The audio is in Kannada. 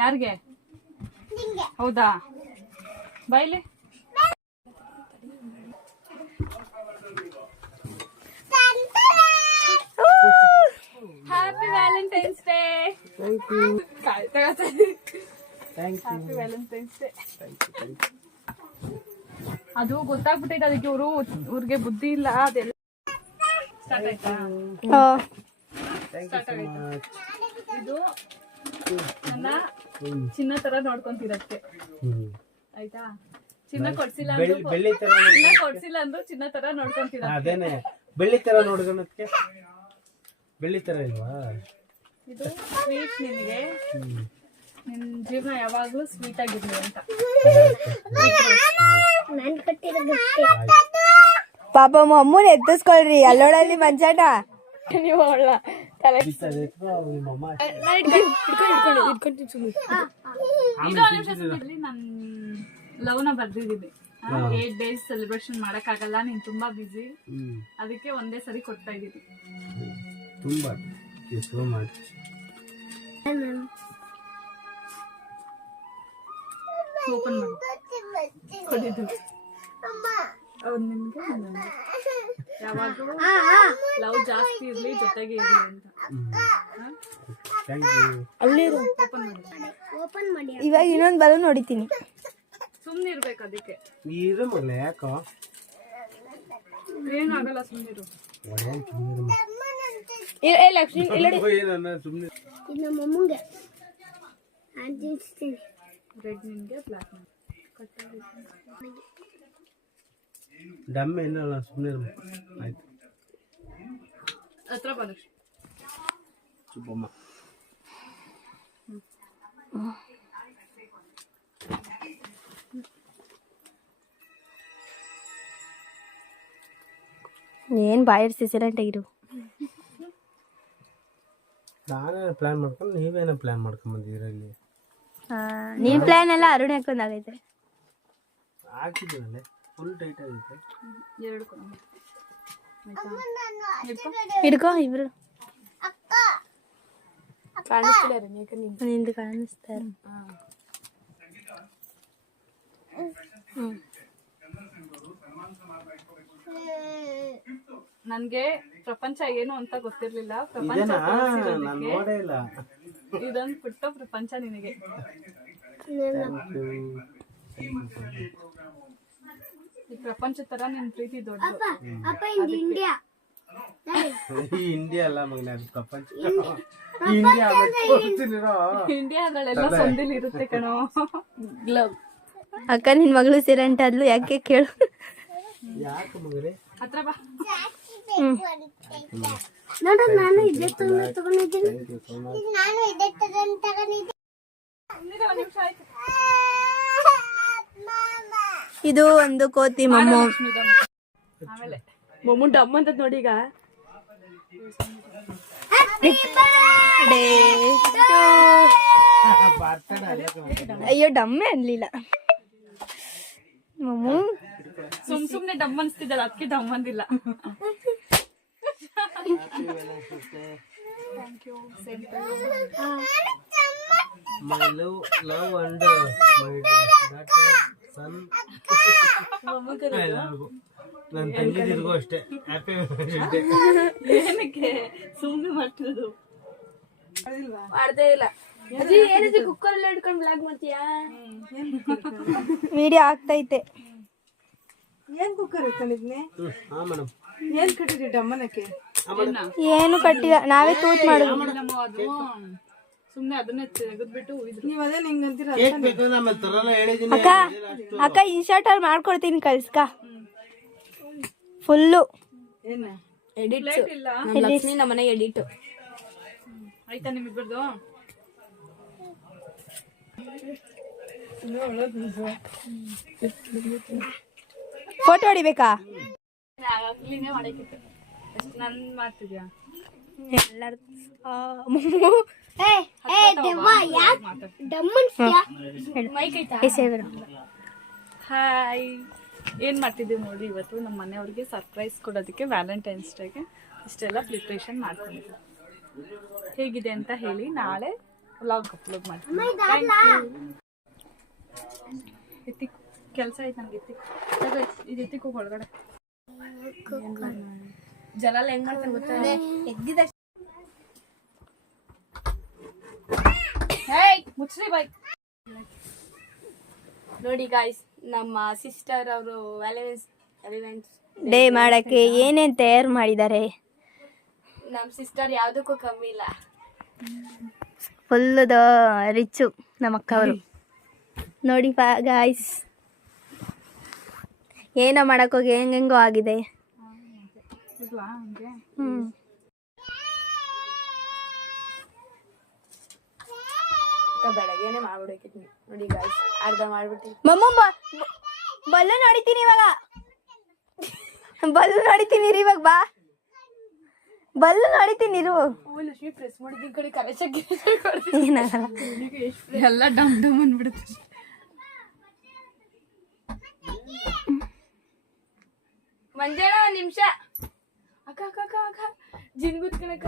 ಯಾರಿಗೆ? ಹೌದಾ, ಬಾಯ್ಲಿ. Happy valentine's day. Happy valentine's day. ಅದು ಗೊತ್ತಾಗ್ಬಿಟ್ಟೈತೆ, ಅದಕ್ಕೆ ಇವ್ರಿಗೆ ಬುದ್ಧಿ ಇಲ್ಲ. ಅದೆಲ್ಲ ಸ್ಟಾರ್ಟ್ ಆಯ್ತಾ? ಇದು ನನ್ನ ಚಿನ್ನ ತರ ನೋಡ್ಕೊಂತಿರತ್ತೆ, ಆಯ್ತಾ? ಚಿನ್ನ ಕೊಡ್ಸಿಲ್ಲ ಅಂದ್ರು ಚಿನ್ನ ತರ ನೋಡ್ಕೊಂತಿರ. ಅದೇನೆ ಬೆಳ್ಳಿ ತರ ನೋಡ್ಕೊಳಕ್ಕೆ. ಬೆಳ್ಳಿ ತರ ಇಲ್ವಾ ಇದು? ಸ್ವೀಟ್ ನಿನಗೆ, ನಿನ್ ಜೀವನ ಯಾವಾಗ್ಲೂ ಸ್ವೀಟ್ ಆಗಿರ್ಲಿ ಅಂತ. ಪಾಪ ಅಮ್ಮನ ಎತ್ತಿಸ್ಕೊಳ್ರಿ ಅಲ್ಲೋಡಲ್ಲಿ ಮಂಚಾಟ. ನೀವು ಅವಳ ತಲೆ ನನ್ ಲವ್ನ ಬರ್ದಿದ್ದೀನಿ. 8 days ಸೆಲೆಬ್ರೇಷನ್ ಮಾಡಕ್ ಆಗಲ್ಲ, ನೀನ್ ತುಂಬಾ ಬಿಸಿ, ಅದಕ್ಕೆ ಒಂದೇ ಸರಿ ಕೊಡ್ತಾ ಇದೀನಿ. ತುಂಬಾ ಮಾಡಿ ಓಪನ್ ಮಾಡಿ ಕೊಡಿದ್ದು. ಅವ್ರು ನಿಮ್ಗೆ ಯಾವಾಗ್ಲೂ ಲವ್ ಜಾಸ್ತಿ ಇರ್ಲಿ, ಜೊತೆಗೆ ಇರ್ಲಿ ಅಂತ. ಓಪನ್ ಮಾಡಿ. ಇವಾಗ ಇನ್ನೊಂದು ಬಲೂನ್ ಹೊಡಿತೀನಿ. ಸುಮ್ನೆ ಇರ್ಬೇಕು ಅದಕ್ಕೆ. ನೀರು ಮನೆ ಯಾಕೋ ಏನಾಗಲ್ಲ, ಸುಮ್ನಿರು. ಲಕ್ಷ್ಮಿ ನಮ್ಮಮ್ಮಂಗೆ ರೆಡ್ ನಿನ್ಗೆ ಬ್ಲಾಕ್ ಡಮ್ಮೆ ಏನಲ್ಲ, ಸುಮ್ಮನೆ ಆಯ್ತು. ಹತ್ರ ಬಲ ಸುಬ್ಬಮ್ಮ. ಏನ್ ಬಾಯರ್ಸಿ ಸೈಲೆಂಟ್ ಆಗಿರು. ನಾನೇನ ಪ್ಲಾನ್ ಮಾಡ್ಕೊಂಡು ನೀವೇನ ಪ್ಲಾನ್ ಮಾಡ್ಕೊಂಡ್ ಬಂದಿದ್ದೀರ ಇಲ್ಲಿ? ನೀನ್ ಪ್ಲಾನ್ ಎಲ್ಲ ಅರುಣ್ ಹಾಕೊಂಡಾಗೈತೆ. ಹಾಕಿದ್ದೀನಲ್ಲ, ಫುಲ್ ಟೈಟ್ ಆಗೈತೆ. ಹಿಡ್ಕೋ ಇಬ್ರು. ನಿಂದು ಕಾಣಿಸ್ತಾರೆ. ನನ್ಗೆ ಪ್ರಪಂಚ ಏನು ಅಂತ ಗೊತ್ತಿರ್ಲಿಲ್ಲ. ಪ್ರಪಂಚ ಇದೊಂದು ಪುಟ್ಟ ಪ್ರಪಂಚ ನಿನಗೆ. ಈ ಪ್ರಪಂಚ ತರ ನಿನ್ ಪ್ರೀತಿ ದೊಡ್ಡದು. ಇಂಡಿಯಾ ಅಲ್ಲ ಮಗನ, ಪ್ರಪಂಚ. ಇಂಡಿಯಾಗಳೆಲ್ಲ ಸಂದಿಲ್ ಇರುತ್ತೆ ಕಣೋ. ಗ್ಲವ್. ಅಕ್ಕ ನಿನ್ ಮಗಳು ಸೈಲೆಂಟ್ ಆದ್ಲು, ಯಾಕೆ ಕೇಳು? ಯಾಕೆ ಮಗರೇ? ಹತ್ರ ಬಾ. ನಾನು ಇದೇ ತಗೊಂಡಿದ್ದೀನಿ. ಇದು ಒಂದು ಕೋತಿ ಮೊಮ್ಮು. ಆಮೇಲೆ ಮೊಮ್ಮು ಡಮ್ ಅಂತ ನೋಡಿ. ಈಗ ಅಯ್ಯೋ ಡಮ್ಮೆ ಅನ್ಲಿಲ್ಲ ಮೊಮ್ಮು. ಸುಮ್ನೆ ಡಮ್ ಅನ್ಸ್ತಿದ್ದಲ್ಲ, ಅದಕ್ಕೆ ಡಮ್ ಅಂದಿಲ್ಲ. My love and my daughter, son. ನನ್ನ ತಂಗಿದಿರ್ಗೂ ಅಷ್ಟೇ ಹ್ಯಾಪಿ ವ್ಯಾಲೆಂಟೈನ್ಸ್ ಡೇ. ಏನಕ್ಕೆ ಸುಮ್ಮನೆ ಮಾಡ್ತಿರೋದು? ಮಾಡ್ದೇ ಇಲ್ಲ. ಏನಿದೆ ಕುಕ್ಕರ್ ಎಲ್ಲ ಹಿಡ್ಕೊಂಡು ಬ್ಲಾಗ್ ಮಾಡ್ತೀಯಾ? ವಿಡಿಯೋ ಆಗ್ತೈತೆ. ಏನ್ ಕುಕ್ಕರ್ ಇಟ್ಕೊಂಡಿದ್ನಿ? ಹಾ ಮೇಡಮ್. ಏನ್ ಕಟ್ಟಿದ್ರಿ ಡಮ್ಮನಕ್ಕೆ? ಏನು ಕಟ್ಟಿಲ್ಲ, ನಾವೇ ತೂತ್ ಮಾಡುದು. ಸುಮ್ನೆ ಅದನ್ನೇ ತೆಗೆದ್ಬಿಟ್ಟು ನೀವ್ ಅದೇ ನಿಂಗ್ ಅಂತೀರ. ಅಕ್ಕ ಅಕ್ಕ ಇನ್ಶಾರ್ಟ್ ಅಲ್ಲಿ ಮಾಡ್ಕೊಡ್ತೀನಿ, ಕಳ್ಸ್ಕ ಫುಲ್ಲು. ಏನ ಎಡಿಟ್ ಇಲ್ಲ ಲಕ್ಷ್ಮಿ ನಮ್ಮನೆ ಎಡಿಟ್ ಆಯ್ತಾ ನಿಮ್ಮಿಬ್ಬರದು? ಫೋಟೋ ಹೊಡಿಬೇಕಾ? ಕ್ಲೀನೇ ಮಾಡಕ್ಕಿತ್ತು. ಎಷ್ಟು ನನ್ ಮಾಡ್ತಿದ್ಯಾ? ಹಾಯ್, ಏನ್ ಮಾಡ್ತಿದ್ದೀವಿ ನೋಡಿ. ಇವತ್ತು ನಮ್ಮ ಮನೆಯವ್ರಿಗೆ ಸರ್ಪ್ರೈಸ್ ಕೊಡೋದಕ್ಕೆ ವ್ಯಾಲೆಂಟೈನ್ಸ್ ಡೇಗೆ ಇಷ್ಟೆಲ್ಲ ಪ್ರಿಪ್ರೇಷನ್ ಮಾಡ್ಕೊಂಡಿದ್ವಿ. ಹೇಗಿದೆ ಅಂತ ಹೇಳಿ. ನಾಳೆ ವ್ಲಾಗ್ ಅಪ್ಲೋಡ್ ಮಾಡಿ ಎತ್ತಿಕ್ ಕೆಲಸ ಐತೆ ನನಗೆ ಇದು ಎತ್ತಿಕ್ ಹೋಗಿ ಒಳಗಡೆ ಜಲ ಎಲ್ಲ ಹೆಂಗ್ ಮಾಡ್ತಾರೆ ಗೊತ್ತಾ ಎದ್ದಿದ ಮುಚ್ಚ್ರಿ ಬಾಯ್ ನೋಡಿ ಗಾಯ್ಸ್ ನಮ್ಮ ಸಿಸ್ಟರ್ ಅವರು ವ್ಯಾಲೆಂಟೈನ್ಸ್ ಡೇ ಮಾಡಕ್ಕೆ ಏನೇನ್ ತಯಾರು ಮಾಡಿದ್ದಾರೆ. ನಮ್ಮ ಸಿಸ್ಟರ್ ಯಾವುದಕ್ಕೂ ಕಮ್ಮಿ ಇಲ್ಲ. ಫುಲ್ ರಿಚ್ಚು ನಮ್ಮ ಅಕ್ಕವರು ನೋಡಿ ಗಾಯ್ಸ್ ಏನೋ ಮಾಡಕ್ಕೋಗಿ ಹೆಂಗೆಂಗೋ ಆಗಿದೆ. ಬೆಳಗ್ಗೆನೆ ಮಾಡ್ಬಿಡಕ್ಕೆ ನೋಡಿ ಗಾಯ್ಸ್ ಅರ್ಧ ಮಾಡ್ಬಿಟ್ಟು ಮಮ್ಮ ಬಲ್ಲು ನೋಡಿತೀನಿ ಇವಾಗ ಬಲ್ಲು ನೋಡಿತೀನಿ ಇವಾಗ ಬಾ ಬಲ್ಲು ನೋಡಿತೀನಿ ಇರು ಲಕ್ಷ್ಮಿ ಪ್ರೆಸ್ ಮಾಡಿದ ಕಡೆ ಕರೆಕ್ಟಾಗಿ ಏನಾಗಲ್ಲ ಎಲ್ಲ ಡಮ್ ಡಮ್ ಅಂದ್ಬಿಡುತ್ತೆ. ಮಂಜಾನ ಒಂದ್ ನಿಮಿಷ ಅಕ್ಕ ಅಕ್ಕ ಅಕ್ಕ ಅಕ್ಕ ಜಿನ್ಗುತ್ ಕಣಕ್ಕ